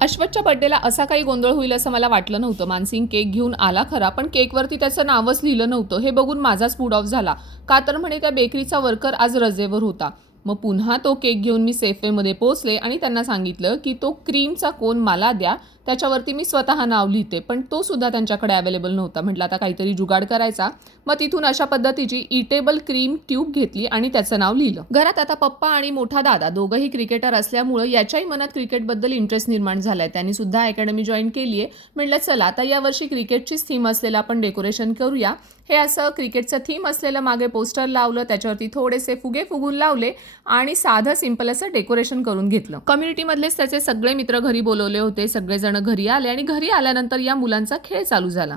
अश्वथच्या बर्थडेला असा काही गोंधळ होईल असं मला वाटलं नव्हतं. मानसिंग केक घेऊन आला खरा, पण केकवरती त्याचं नावच लिहिलं नव्हतं. हे बघून माझाच मूड ऑफ झाला. का तर म्हणे त्या बेकरीचा वर्कर आज रजेवर होता. मग पुन्हा तो केक घेऊन मी सेफवेमध्ये पोहोचले आणि त्यांना सांगितलं की तो क्रीमचा कोन मला द्या, त्याच्यावरती मी स्वतः नाव लिहिते. पण तो सुद्धा त्यांच्याकडे अवेलेबल नव्हता. म्हटलं आता काहीतरी जुगाड करायचा. मग तिथून अशा पद्धतीची इटेबल क्रीम ट्यूब घेतली आणि त्याचं नाव लिहिलं. घरात आता पप्पा आणि मोठा दादा दोघंही क्रिकेटर असल्यामुळं याच्याही मनात क्रिकेटबद्दल इंटरेस्ट निर्माण झालाय. त्यांनी सुद्धा अकॅडमी जॉईन केली आहे. म्हटलं चला आता यावर्षी क्रिकेटचीच थीम असलेलं आपण डेकोरेशन करूया. हे असं क्रिकेटचं थीम असलेलं मागे पोस्टर लावलं, त्याच्यावरती थोडेसे फुगे फुगून लावले आणि साधं सिंपल असं डेकोरेशन करून घेतलं. कम्युनिटीमधलेच त्याचे सगळे मित्र घरी बोलवले होते. सगळेजण घरी आले आणि घरी आल्यानंतर या मुलांचा खेळ चालू झाला.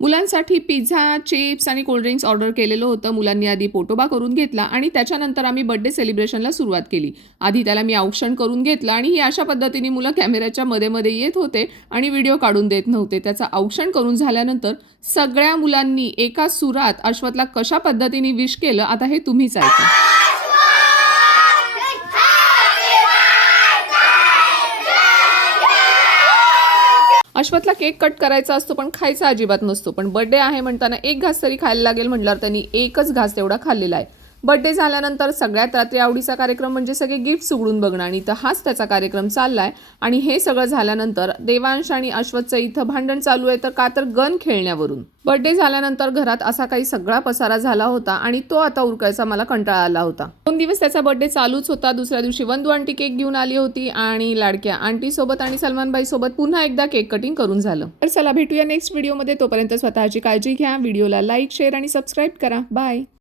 मुलांसाठी पिझ्झा, चिप्स आणि कोल्ड्रिंक्स ऑर्डर केलेलं होतं. मुलांनी आधी पोटोबा करून घेतला आणि त्याच्यानंतर आम्ही बर्थडे सेलिब्रेशनला सुरुवात केली. आधी त्याला मी औक्षण करून घेतलं आणि ही अशा पद्धतीने मुलं कॅमेऱ्याच्या मध्ये येत होते आणि व्हिडिओ काढून देत नव्हते. त्याचं औक्षण करून झाल्यानंतर सगळ्या मुलांनी एका सुरात अश्वथला कशा पद्धतीने विश केलं आता हे तुम्हीच ऐका. अश्वथला केक कट करायचा असतो पण खायचा अजिबात नसतो. पण बर्थडे आहे म्हणताना एक घास तरी खायला लागेल म्हटल्यावर त्यांनी एकच घास तेवढा खाल्लेला आहे. बर्थडे झाल्यानंतर सगळ्यात रात्री आवडीचा कार्यक्रम म्हणजे सगळे गिफ्ट उघडून बघणं आणि इथं हाच त्याचा कार्यक्रम चाललाय. आणि हे सगळं झाल्यानंतर देवांश आणि अश्वथचं इथं भांडण चालू आहे, तर का तर गन खेळण्यावरून. बर्थडे झाल्यानंतर घरात असा काही सगळा पसारा झाला होता आणि तो आता उरकायचा मला कंटाळा आला होता. 2 दिवस त्याचा बर्थडे चालूच होता. दुसऱ्या दिवशी वंदू आंटी केक घेऊन आली होती आणि लाडक्या आंटी सोबत आणि सलमानबाई सोबत पुन्हा एकदा केक कटिंग करून झालं. तर चला भेटूया नेक्स्ट व्हिडिओमध्ये. तोपर्यंत स्वतःची काळजी घ्या. व्हिडिओला लाईक, शेअर आणि सबस्क्राईब करा. बाय.